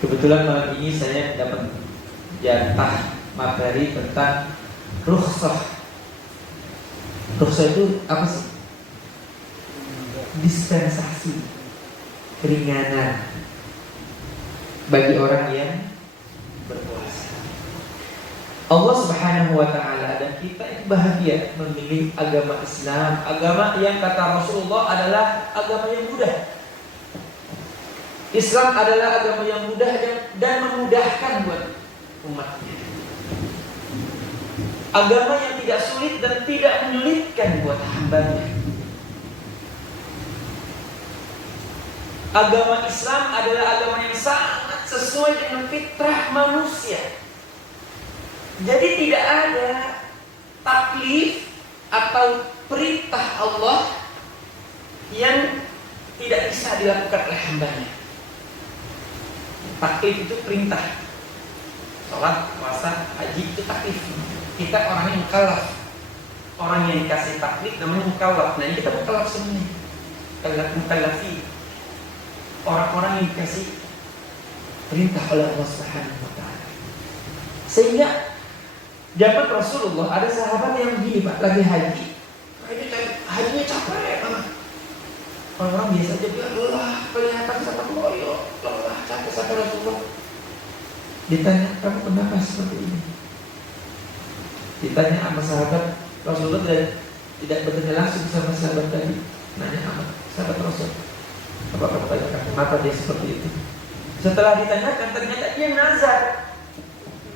Kebetulan malam ini saya dapat jatah materi tentang rukhsah. Rukhsah itu apa sih? Dispensasi, keringanan bagi orang yang berpuasa. Allah Subhanahu wa ta'ala dan kita itu bahagia memilih agama Islam, agama yang kata Rasulullah adalah agama yang mudah. Islam adalah agama yang mudah dan memudahkan buat umatnya. Agama yang tidak sulit dan tidak menyulitkan buat hambanya. Agama Islam adalah agama yang sangat sesuai dengan fitrah manusia. Jadi tidak ada taklif atau perintah Allah yang tidak bisa dilakukan oleh hambanya. Taklif itu perintah. Sholat, puasa, haji itu taklif. Kita orang yang mukallaf. Orang yang dikasih taklif namanya mukallaf. Nah ini kita mukallaf semuanya. Mukallafi. Orang-orang yang dikasih perintah oleh Allah Subhanahu wa ta'ala. Sehingga dapat Rasulullah ada sahabat yang begini Pak, lagi haji. Hajinya capek banget. Orang-orang biasa aja bilang, lelah, kelihatan sangat loyo, lelah, capek sampai Rasulullah. Ditanya, kamu kenapa seperti ini? Ditanya sama sahabat, Rasulullah tidak bertanya langsung sama sahabat tadi. Nanya sama sahabat Rasul, apa kamu tanyakan, kenapa dia seperti itu? Setelah ditanyakan, ternyata dia nazar.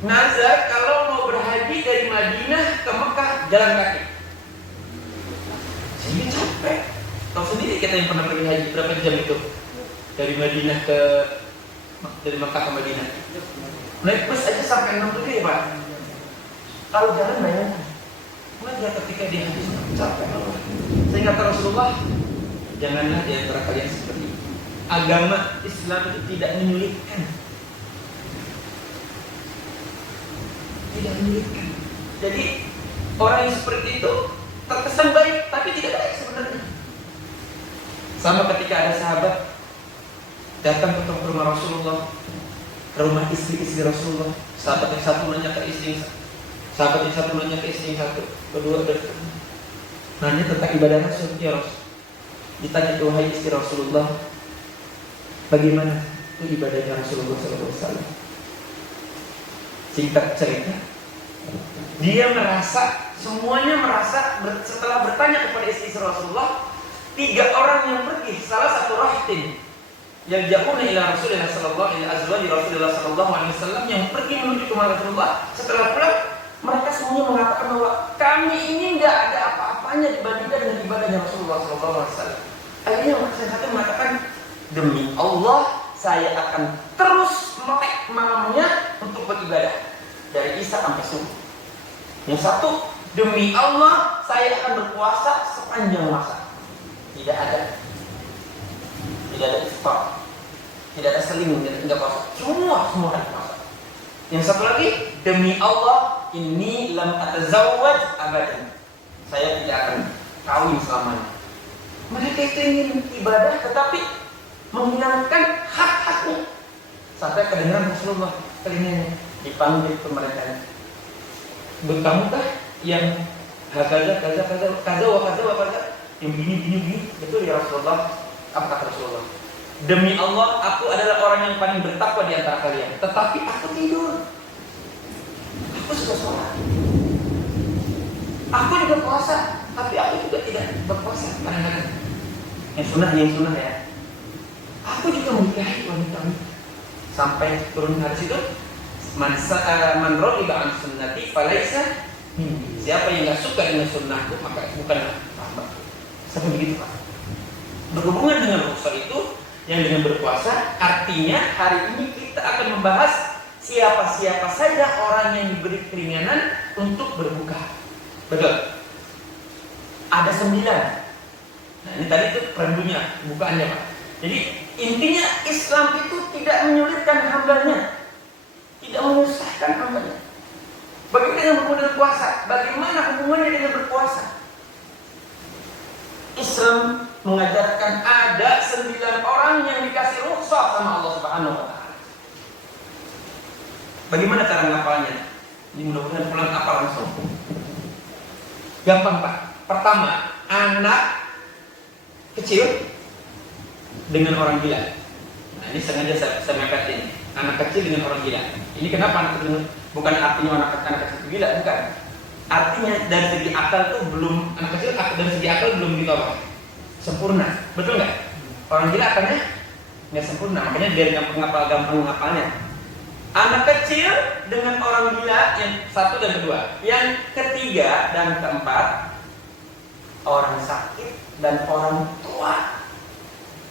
Nazar kalau mau berhaji dari Madinah ke Mekah jalan kaki. Sehingga capek. Tahu sendiri kita yang pernah pergi haji berapa jam itu dari Madinah dari Mekah ke Madinah. Naik bus aja sampai 6 detik Pak. Kalau jalan bayangkan. Maka ketika dia haji capek banget. Sehingga kata Rasulullah, janganlah di antara kalian seperti ini. Agama Islam itu tidak menyulitkan. Tidak menyulitkan. Jadi orang yang seperti itu terkesan baik tapi tidak baik sebenarnya. Sama ketika ada sahabat datang ke rumah Rasulullah, ke rumah istri-istri Rasulullah. Sahabat yang satu nanya ke istri, sahabat yang satu nanya ke istri yang satu, kedua nanya tentang ibadah Rasul. Ya Rasul, ditanya wahai istri Rasulullah, bagaimana itu ibadahnya Rasulullah SAW? Singkat cerita, dia merasa, semuanya merasa setelah bertanya kepada istri Rasulullah, 3 orang yang pergi, salah satu rahtin yang jauhna ila Rasulullah sallallahu alaihi azwaji Rasulullah sallallahu alaihi wasallam yang pergi menuju ke Rasulullah. Setelah pulang, mereka semuanya mengatakan bahwa kami ini enggak ada apa-apanya dibandingkan dengan ibadahnya Rasulullah sallallahu alaihi wasallam. Akhirnya yang satu mengatakan, demi Allah saya akan terus melek malamnya untuk beribadah dari Isya sampai subuh. Yang satu, demi Allah saya akan berpuasa sepanjang masa. Tidak ada iftar, tidak ada seling, tidak puasa. Semua ada puasa. Yang satu lagi, demi Allah ini lam atazawwaj abadan. Saya tidak akan kawin selamanya. Mereka itu ingin ibadah tetapi menghilangkan hak-haknya. Sampai kedengaran Rasulullah telinganya dipanggil ke mereka. Kamu yang kaza yang begini, betul ya Rasulullah? Apa kata Rasulullah? Demi Allah, aku adalah orang yang paling bertakwa di antara kalian. Tetapi aku tidur. Aku suka sholat. Aku juga puasa, tapi aku juga tidak berpuasa kadang-kadang. Yang sunnah ya. Aku juga menikahi wanita-wanita. Sampai turun hadis itu, man raghiba an sunnati falaisa minni. Siapa yang enggak suka dengan sunnahku, maka bukanlah hamba. Sampai begitu Pak. Berhubungan dengan rukhsah itu yang dengan berpuasa, artinya hari ini kita akan membahas siapa-siapa saja orang yang diberi keringanan untuk berbuka. Betul? Ada 9. Nah ini tadi itu perandunya, bukaannya Pak. Jadi intinya Islam itu tidak menyulitkan hambanya, tidak menyusahkan hambanya. Bagaimana dengan hubungan puasa? Bagaimana hubungannya dengan berpuasa? Islam mengajarkan ada 9 orang yang dikasih rukhsah sama Allah Subhanahu wa ta'ala. Bagaimana cara ngapalnya? Ini mudah-mudahan pulang hafal langsung. Gampang Pak. Pertama, anak kecil dengan orang gila. Nah ini sengaja saya mepet ini. Anak kecil dengan orang gila. Ini kenapa anak kecil? Bukan artinya anak kecil gila, bukan. Artinya dari segi akal tuh belum, anak kecil dari segi akal belum gitu apa? Sempurna. Betul nggak? Orang gila akalnya nggak sempurna. Makanya biar gampang ngapalnya. Anak kecil dengan orang gila yang satu dan kedua. Yang ketiga dan keempat, orang sakit dan orang tua.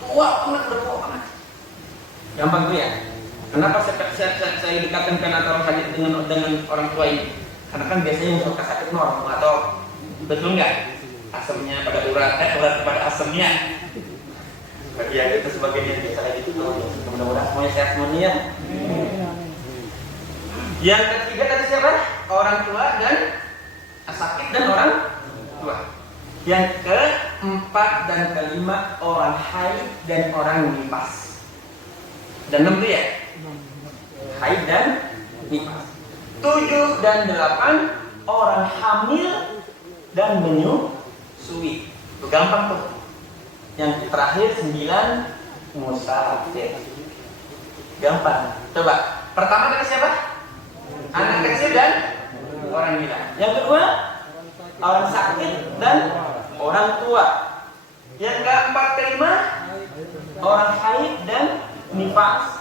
Tua banget, bertua banget. Gampang tuh ya. Kenapa saya dekatkan antara orang sakit dengan orang tua ini? Karena kan biasanya yang suka sakit itu orang tua atau betul nggak? Asamnya pada urat pada asamnya. Bagi yang itu sebagian biasa itu mudah-mudahan semuanya sehat semuanya. Yang ketiga tadi siapa? Orang tua dan sakit dan orang tua. Yang keempat dan kelima orang haid dan orang nifas. Dan 6 itu ya? Haid dan nifas. 7 dan 8 orang hamil dan menyusui. Itu gampang tuh. Yang terakhir 9 musafir. Gampang. Coba. Pertama tadi siapa? Anak kecil dan orang gila. Yang kedua, orang sakit dan orang tua. Yang keempat kelima, orang haid dan nifas.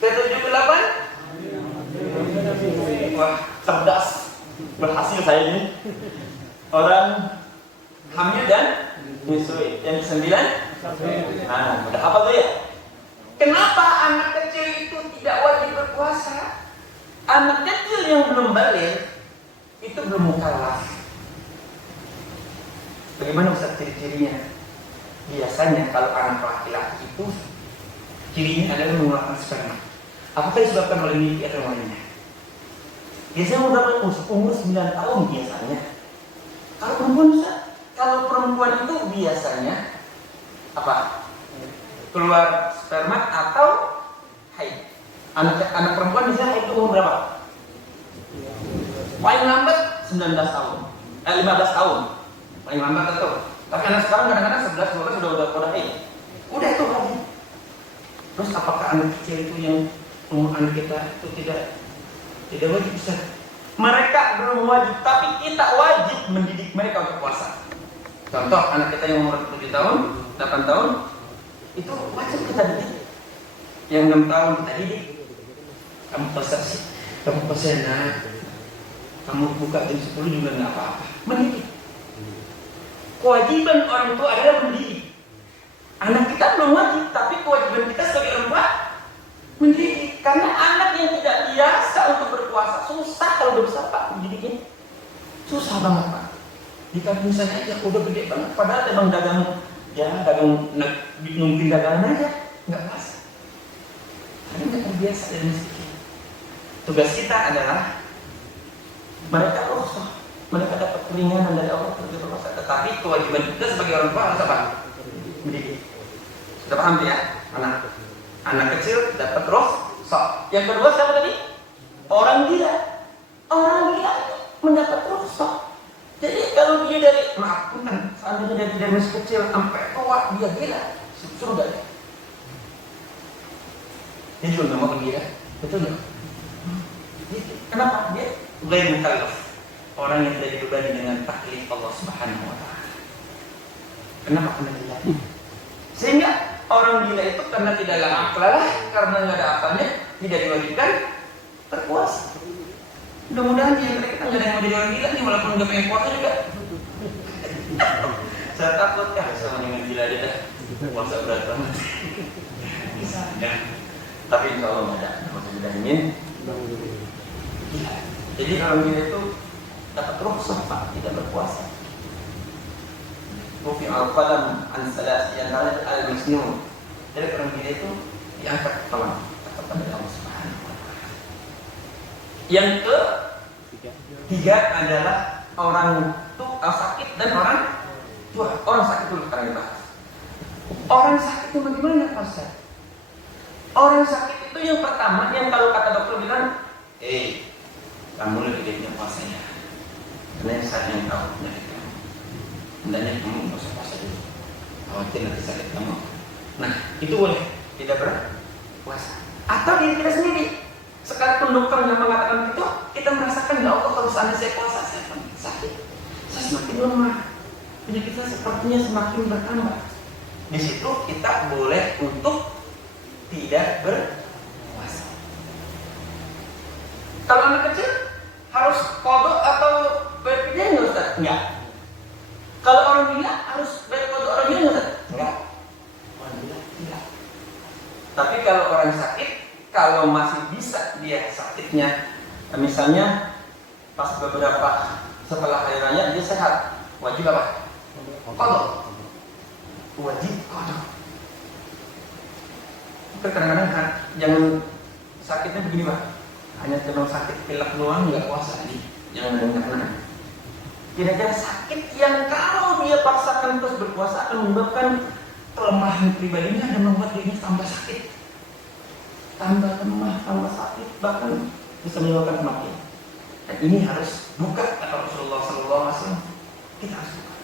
Ketujuh ke 8, wah cerdas, berhasil saya ini. Orang hamil dan menyusui. Yang 9, nah udah apa tuh ya? Kenapa anak kecil itu tidak wajib berpuasa? Anak kecil yang belum balik itu belum mukallaf. Bagaimana Ustaz ciri-cirinya? Biasanya kalau anak laki-laki itu cirinya adalah mengeluarkan sperma. Apakah disebabkan oleh mimpi atau lainnya? Biasanya umur 9 tahun biasanya. Kalau perempuan Ustaz, kalau perempuan itu biasanya apa? Keluar sperma atau haid. Anak perempuan biasanya haid umur berapa? Paling lambat 19 tahun. 15 tahun. Paling lambat itu. Tapi anak sekarang kadang-kadang 11, 12 sudah haid. Udah itu lagi. Terus apakah anak kecil itu yang umur anak kita itu tidak wajib bisa? Mereka belum wajib, tapi kita wajib mendidik mereka untuk puasa. Contoh anak kita yang umur 7 tahun, 8 tahun, itu wajib kita didik. Yang 6 tahun kita didik. Kamu puasa nak. Kamu buka jam 10 juga nggak apa-apa. Mendidik. Kewajiban orang tua adalah mendidik. Anak kita belum wajib, tapi kewajiban kita sebagai orang tua mendidik. Karena anak yang tidak biasa untuk berpuasa susah kalau udah besar Pak mendidiknya. Susah banget Pak. Di kampung saya aja udah gede banget. Padahal emang dagang nungguin dagangan aja nggak puasa. Karena nggak terbiasa dari masjid. Tugas kita adalah mereka rukhsah, mereka dapat keringanan dari Allah untuk berpuasa. Tetapi kewajiban kita sebagai orang tua harus apa? Mendidik. Sudah paham ya? Anak kecil dapat rukhsah. Yang kedua siapa tadi? Orang gila. Orang gila mendapat rukhsah. Jadi kalau dia dari seandainya dari masih kecil sampai tua dia gila, surga dia. Dia juga nggak mau gila, betul nggak? Kenapa? Dia ghair mukallaf. Orang yang tidak dibebani dengan taklif Allah Subhanahu wa taala. Kenapa kena gila? Sehingga orang gila itu karena tidak ada akal, karena nggak ada akalnya, tidak diwajibkan berpuasa. Mudah-mudahan di antara kita nggak ada yang mau jadi orang gila nih, walaupun nggak pengen puasa juga. Saya takut ya sama dengan gila aja dah. Puasa berat banget. Misalnya. Tapi insya Allah nggak ada. Maksudnya ingin gila. Jadi orang gila itu dapat rukhsah Pak, tidak berpuasa. Rufi al-qalam an salat yang lain al-misnun. Jadi orang gila itu diangkat kawan kepada Allah Subhanahu wa taala. Yang ketiga adalah orang tua sakit dan orang tua. Orang sakit dulu sekarang kita bahas. Orang sakit itu bagaimana Pak Ustaz? Orang sakit itu yang pertama, yang kalau kata dokter bilang, kamu lebih baiknya puasa ya. Karena saat yang tahu penyakit kamu, hendaknya kamu nggak usah puasa dulu. Khawatir nanti sakit kamu. Nah, itu boleh tidak berpuasa. Atau diri kita sendiri. Sekalipun dokter yang mengatakan itu, kita merasakan ya Allah kalau seandainya saya puasa, saya sakit, saya semakin lemah, penyakit saya sepertinya semakin bertambah. Di situ kita boleh untuk tidak berpuasa. Kalau anak kecil harus qada atau bayar fidyah enggak Ustaz? Enggak. Kalau orang gila harus bayar qada orang gila enggak Ustaz? Enggak. Orang gila tidak. Tapi kalau orang sakit, kalau masih bisa dia sakitnya, misalnya pas beberapa setelah hari raya dia sehat, wajib apa? Qada. Wajib qada. Kadang-kadang kan jangan sakitnya begini Pak, hanya cuma sakit pilek doang nggak puasa nih, jangan karena kira-kira sakit yang kalau dia paksakan terus berpuasa akan menyebabkan kelemahan pribadinya dan membuat dirinya tambah sakit, tambah lemah, tambah sakit, bahkan bisa menyebabkan kematian. Dan ini harus buka kata Rasulullah SAW, kita harus buka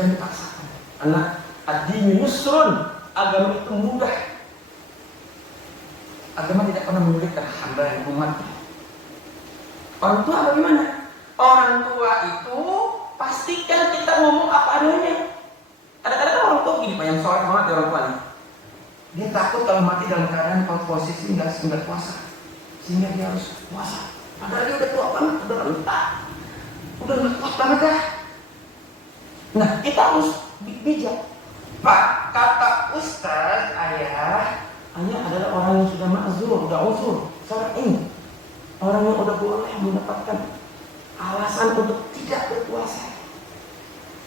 dan dipaksakan. Karena ad-dinu yusrun, agama itu mudah. Agama tidak pernah menyulitkan hamba dan umatnya. Orang tua bagaimana? Orang tua itu pastikan kita ngomong apa adanya. Kadang-kadang orang tua gini Pak, yang soleh banget ya orang tua nih. Dia takut kalau mati dalam keadaan posisi nggak puasa, sehingga dia harus puasa. Padahal dia udah tua banget, udah rentak, udah nggak kuat banget dah. Nah kita harus bijak. Pak, kata ustaz, ayah adalah orang yang sudah ma'zur, sudah uzur, syar'i. Orang yang sudah boleh mendapatkan alasan untuk tidak berpuasa.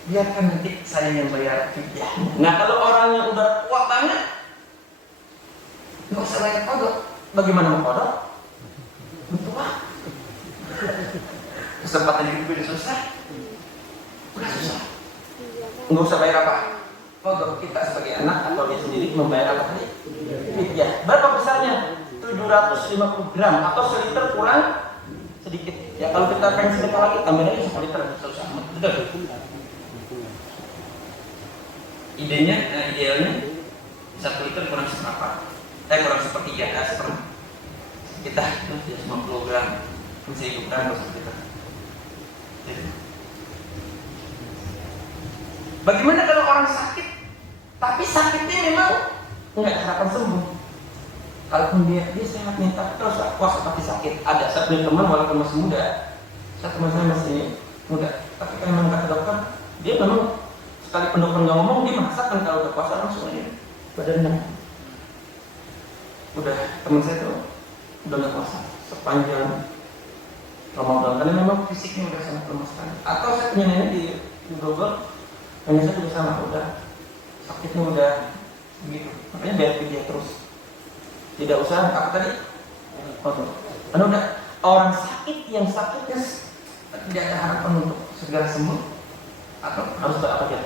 Biarkan nanti saya yang bayar fidyahnya. Nah kalau orang yang udah kuat banget, nggak usah bayar qada. Bagaimana mau qada? Betul. Kesempatan hidup udah susah. Udah susah. Nggak usah bayar apa? Qada. Kita sebagai anak atau dia sendiri membayar apa tadi? Fidyah. Berapa besarnya? 750 gram atau seliter kurang sedikit. Ya kalau kita pengen sedekah lagi tambah lagi 1 liter. Betul. Idenya, idealnya 1 liter kurang seberapa? Kurang sepertiga, kita 50 gram, 1000 gram atau 1 liter. Bagaimana kalau orang sakit, tapi sakitnya memang nggak harapan sembuh? Kalaupun dia sehat nih, tapi terus puasa tapi sakit. Ada saya punya teman walaupun masih muda, teman saya masih muda, tapi kalau memang kata dokter, dia memang sekali dokter nggak ngomong, dia merasakan kalau udah puasa langsung aja badannya. Udah teman saya tuh udah nggak puasa sepanjang Ramadan karena memang fisiknya udah sangat lemah sekali. Atau saya punya nenek di Bogor, nenek saya juga sama, udah sakitnya udah begitu. Makanya biar dia terus. Tidak usah apa tadi? Karena udah orang sakit yang sakitnya tidak ada harapan untuk segera sembuh, atau harus apa aja?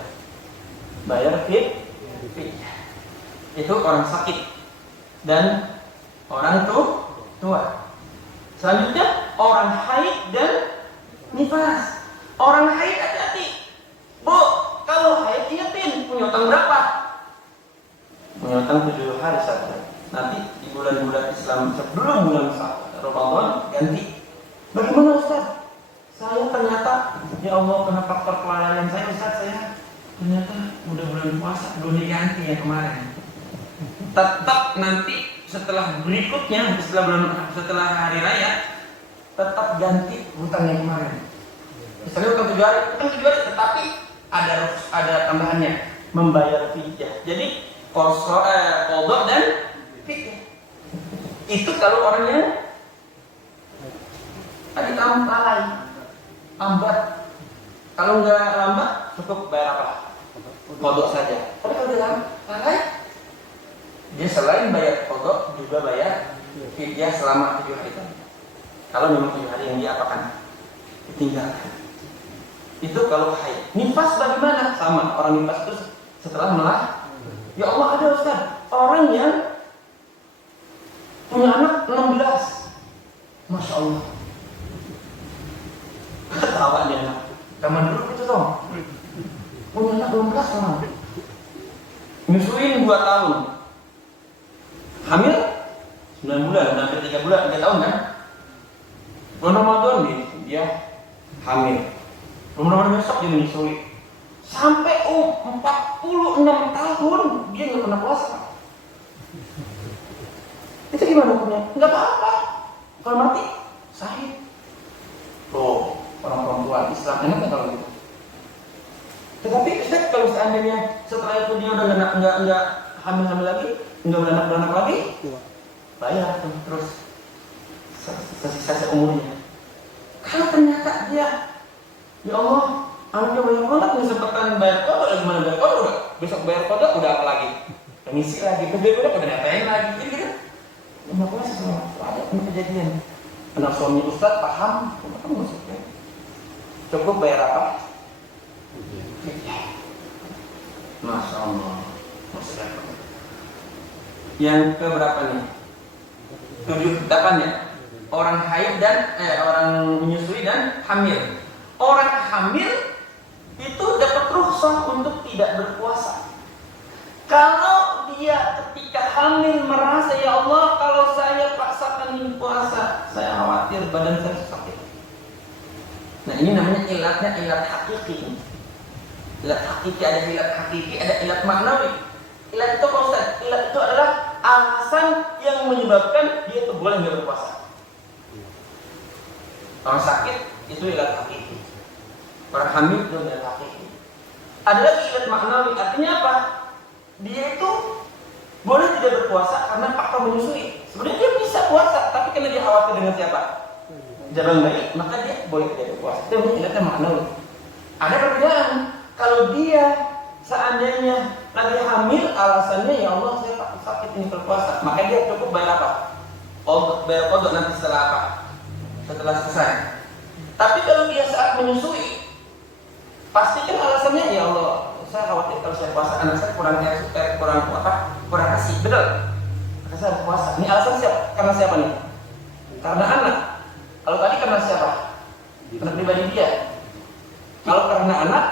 Bayar fidyah. Itu orang sakit dan orang tua. Selanjutnya orang haid dan nifas. Orang haid hati-hati. Bu, kalau haid ingetin punya utang berapa? Punya utang 7 hari saja. Nanti di bulan-bulan Islam sebelum bulan Ramadan ganti. Bagaimana Ustaz? Saya ternyata, ya Allah, kena faktor kelalaian saya Ustaz, saya ternyata udah bulan puasa belum diganti yang kemarin. Tetap nanti setelah berikutnya, setelah hari raya, tetap ganti hutang yang kemarin. Misalnya hutang 7 hari, tetapi ada tambahannya, membayar fidyah. Jadi qada dan fidyah. Itu kalau orangnya tadi lalai, lambat. Kalau nggak lambat, cukup bayar apa? Qada saja. Tapi kalau dia lalai, dia selain bayar qada juga bayar fidyah selama 7 hari. Kalau memang 7 hari yang diapakan ditinggalkan. Itu kalau haid. Nifas bagaimana? Sama, orang nifas itu setelah melah. Ya Allah, ada Ustaz, orang yang punya anak 16. Masya Allah. Ketawa dia anak. Zaman dulu itu dong. Punya anak 12 orang. Nyusuin 2 tahun. Hamil 9 bulan, hampir 3 bulan, 3 tahun kan? Bulan Ramadan dia hamil. Bulan Ramadan besok dia menyusui. Sampai 46 tahun dia nggak pernah puasa. Itu gimana hukumnya? Nggak apa-apa. Kalau mati, sahih. Tuh, orang perempuan Islam enak nggak kalau gitu? Tetapi Ustaz, kalau seandainya setelah itu dia udah nggak hamil lagi, nggak beranak lagi, bayar terus sisa umurnya. Kalau ternyata dia, ya Allah, anaknya banyak banget nih, sempatan bayar kodok, lagi mana bayar kodok, udah besok bayar kodok, udah apa lagi? Ngisi lagi, kedua udah ngapain lagi, gitu. Kenapa sesuatu ada ini kejadian? Anak suami Ustaz paham, apa maksudnya? Cukup bayar apa? Masya Allah. Yang keberapa nih? 7, 8 ya? Orang haid dan orang menyusui dan hamil. Orang hamil itu dapat rukhsah untuk tidak berpuasa. Kalau dia ketika hamil merasa, ya Allah, kalau saya paksakan ini puasa, saya khawatir badan saya sakit. Nah, ini namanya ilatnya ilat hakiki. Ilat hakiki, ada ilat hakiki, ada ilat maknawi. Ilat itu konsep, ilat itu adalah alasan yang menyebabkan dia itu boleh nggak berpuasa. Orang sakit itu ilat hakiki. Orang hamil itu ilat hakiki. Ada lagi ilat maknawi, artinya apa? Dia itu boleh tidak berpuasa karena faktor menyusui. Sebenarnya dia bisa puasa, tapi karena dia khawatir dengan siapa? Jalan bayi, maka dia boleh tidak berpuasa. Itu ilatnya maknawi. Ada perbedaan. Kalau dia seandainya lagi hamil, alasannya ya Allah saya sakit ini berpuasa, maka dia cukup bayar apa? Bayar kodok nanti setelah apa? Setelah selesai. Tapi kalau dia saat menyusui, pastikan alasannya ya Allah, saya khawatir kalau saya puasa anak saya kurang kasih, betul? Maka saya berpuasa. Ini alasan siapa? Karena siapa nih? Karena anak. Kalau tadi karena siapa? Karena pribadi dia. Kalau karena anak,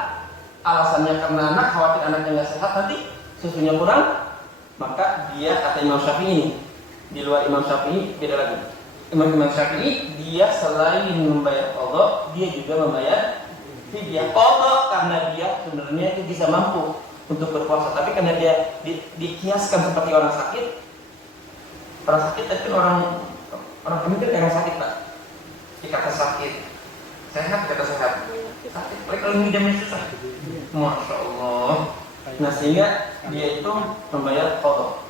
alasannya karena anak, khawatir anaknya nggak sehat nanti susunya kurang, maka dia kata Imam Syafi'i ini. Di luar Imam Syafi'i beda lagi. Imam Syafi'i dia selain membayar qadha, dia juga membayar fidyah. Qadha karena dia sebenarnya itu bisa mampu untuk berpuasa, tapi karena dia dikiaskan seperti orang sakit. Orang sakit itu orang hamil kan orang sakit, Pak. Dikata sakit, sehat kata sehat. Sakit, baik kalau hidupnya susah. Masya Allah. Nah, sehingga dia itu membayar qadha.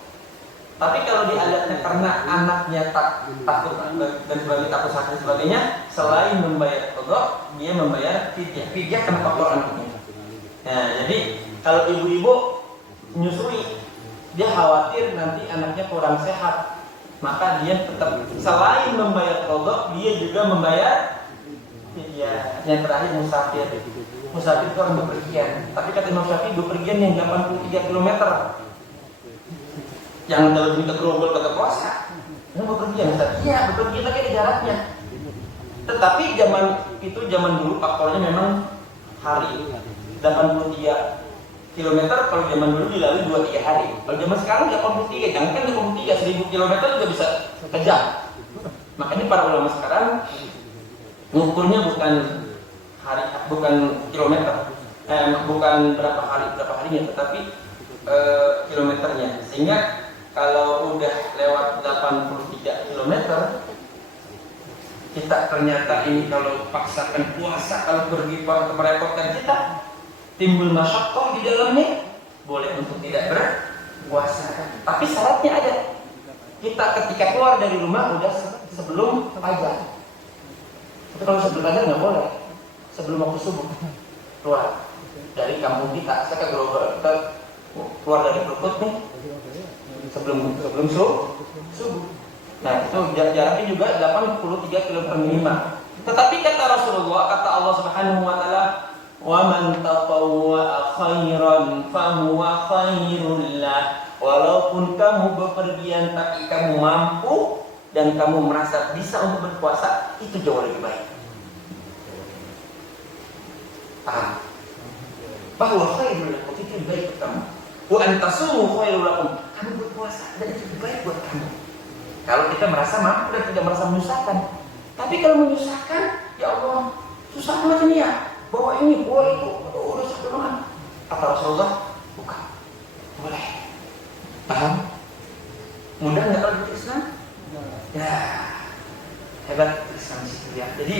Tapi kalau diadatnya karena anaknya takut dan sebagainya, takut sakit dan sebagainya, selain membayar qadha, dia membayar fidyah. Fidyah karena faktor anaknya. Nah, jadi kalau ibu-ibu menyusui, dia khawatir nanti anaknya kurang sehat, maka dia tetap selain membayar qadha, dia juga membayar fidyah. Yang terakhir musafir. Musafir itu orang bepergian. Tapi kata Imam Syafi'i, bepergian yang 83 km. Yang dalam minta gerobol kata puasa. Ini bepergian. Iya, bepergian lagi ada jaraknya. Tetapi zaman dulu faktornya memang hari. 83 km kalau zaman dulu dilalui 2-3 hari. Kalau zaman sekarang 83, jangan kan 83, 1000 km juga bisa kejam. Makanya para ulama sekarang mengukurnya bukan hari, bukan kilometer, bukan berapa harinya, tetapi kilometernya. Sehingga kalau udah lewat 83 km, kita ternyata ini kalau paksakan puasa, kalau pergi merepotkan kita, timbul masyaqqah di dalamnya, boleh untuk tidak berpuasa. Tapi syaratnya ada. Kita ketika keluar dari rumah udah sebelum fajar. Tapi kalau sebelum fajar nggak boleh. Sebelum waktu subuh keluar dari kampung kita, saya kita keluar dari Krukut nih sebelum subuh. Nah, itu jaraknya juga 83 km minimal. Tetapi kata Rasulullah, kata Allah Subhanahu wa taala, "Wa man tatawwa'a khairan fa huwa khairul lah." Walaupun kamu bepergian tapi kamu mampu, dan kamu merasa bisa untuk berpuasa, itu jauh lebih baik. Paham? Bahwa khairul lakum itu lebih baik buat kamu. Wa antasumu khairul lakum, kamu berpuasa dan itu lebih baik buat kamu. Kalau kita merasa mampu dan tidak merasa menyusahkan. Tapi kalau menyusahkan, ya Allah, susah banget ini ya. Bawa ini, bawa itu, udah satu doang. Kata Rasulullah, bukan. Boleh. Paham? Mudah nggak kalau di Islam? Ya, hebat Islam di situ ya. Jadi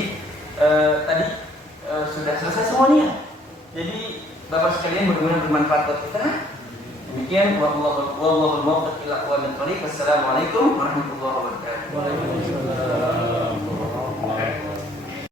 tadi sudah selesai semuanya. Jadi Bapak sekalian, mudah-mudahan bermanfaat buat kita. Demikian, wallahu muwaffiq ila aqwamit thoriq. Wassalamualaikum warahmatullahi wabarakatuh. Waalaikumsalam.